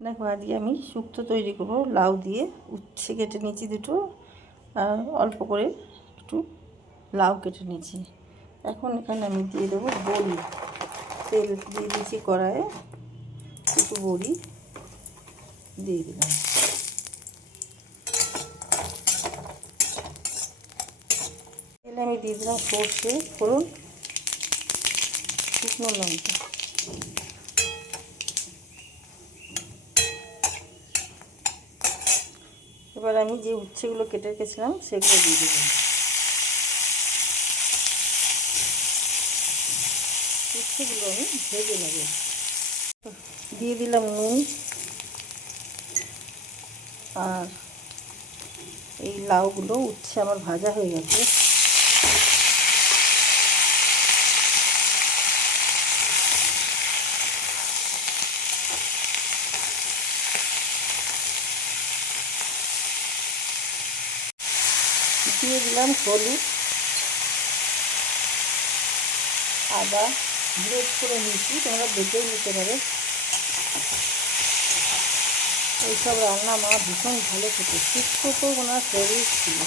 দেখো আজকে আমি শুক্তো তৈরি করবো লাউ দিয়ে। উচ্ছে কেটে নিয়েছি দুটো, আর অল্প করে একটু লাউ কেটে নিয়েছি। এখন এখানে আমি দিয়ে দেবো বড়ি। তেল দিয়ে দিয়েছি কড়াইয়ে, একটু বড়ি দিয়ে দিলাম। তেলে আমি দিয়ে দিলাম সর্ষে ফোড়ন, শুকনো লঙ্কা। এবার আমি যে উচ্ছেগুলো কেটে রেখেছিলাম সেগুলো দিয়ে দেবো। উচ্ছেগুলো আমি ভেজে নেব। দিয়ে দিলাম নুন, আর এই লাউগুলো উচ্ছে আমার ভাজা হয়ে গেছে। দিয়ে দিলাম হলুদ, আদা গ্রেট করে নিয়েছি, তোমরা বেটেই নিতে পারো। এইসব রান্না মা ভীষণ ভালো খেতে, শুক্তো তো ওনার ফেভারিট ছিল।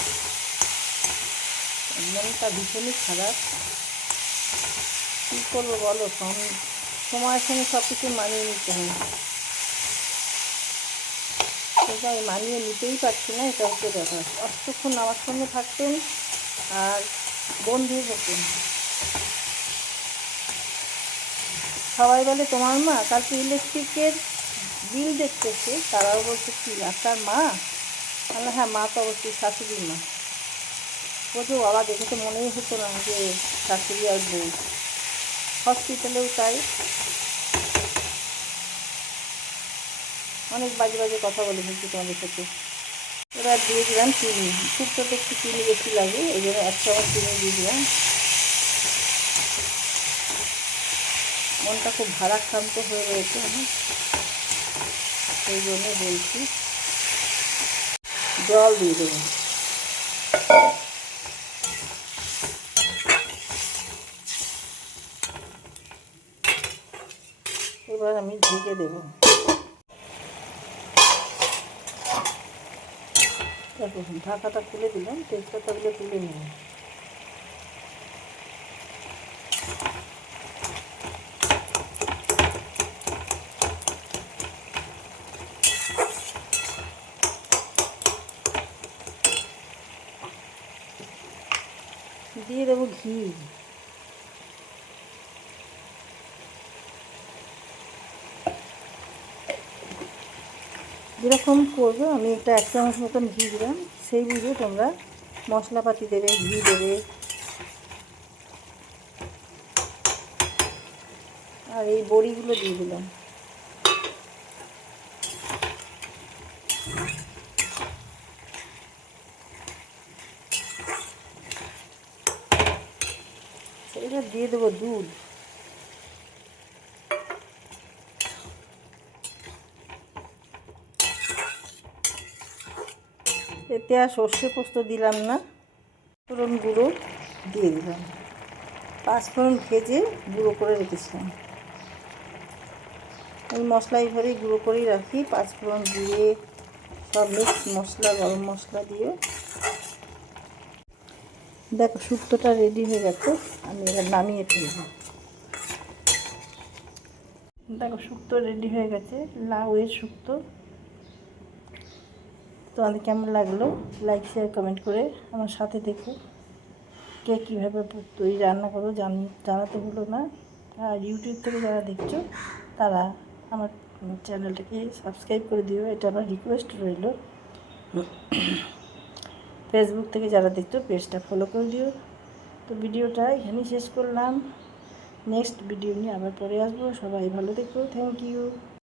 মনটা ভীষণই খারাপ, কী করবো বলো, সময়ের সঙ্গে সব কিছু মানিয়ে নিতে হয়। সেটা মানিয়ে নিতেই পারছি না, এটা হচ্ছে ব্যাপার। অতক্ষণ আমার সঙ্গে থাকতেন আর বন্ধু হতেন। সবাই বলে তোমার মা কালকে ইলেকট্রিকের বিল দেখতেছে, তারাও বলছে কি আপনার মা? তাহলে হ্যাঁ, মা তো অবশ্যই শাশুড়ির মা। বলছে বাবা, দেখে তো মনেই হতো না যে শাশুড়ি আর বউ। হসপিটালেও তাই, অনেক বাজে বাজে কথা বলে কিন্তু তোমাদের সাথে। এবার দিয়ে দিলাম চিনি। শুক্তোতে একটু চিনি বেশি লাগে, এই জন্য 1 চামচ চিনি দিয়ে দিলাম। মনটা খুব ভারাক্রান্ত হয়ে রয়েছে আমি, সেই জন্য বলছি। জল দিয়ে দেবো। এবার আমি ঢেকে দেবো। দেখো ঢাকাটা খুলে দিলাম, তেজপাতাগুলো তুলে নেব। দিয়ে দেবো ঘি। যেরকম করবো আমি একটা 1 চামচ মতন ঘি দিলাম, সেই বুঝে তোমরা মশলাপাতি দেবে, ঘি দেবে। আর এই বড়িগুলো দিয়ে দিলাম। এবার দিয়ে দেবো দুধ। এতে আর সর্ষে পোস্ত দিলাম না, ফোড়ন গুঁড়ো দিয়ে দিলাম। 5 ফোড়ন ভেজে গুঁড়ো করে রেখেছিলাম। এই মশলা এইভাবেই গুঁড়ো করেই রাখি, 5 ফোড়ন দিয়ে সব মিক্স মশলা, গরম মশলা দিয়ে। দেখো শুক্তোটা রেডি হয়ে গেছে, আমি এবার নামিয়ে ফেলবো। দেখো শুক্তো রেডি হয়ে গেছে, লাউয়ের শুক্তো। তোমাদের কেমন লাগলো লাইক শেয়ার কমেন্ট করে আমার সাথে দেখো। কে কীভাবে তৈরি রান্না করো জানাতে ভুলো না। আর ইউটিউব থেকে যারা দেখছো তারা আমার চ্যানেলটাকে সাবস্ক্রাইব করে দিও, এটা আমার রিকোয়েস্ট রইল। ফেসবুক থেকে যারা দেখছো পেজটা ফলো করে দিও। তো ভিডিওটা এখানেই শেষ করলাম, নেক্সট ভিডিও নিয়ে আবার পরে আসবো। সবাই ভালো থেকো, থ্যাংক ইউ।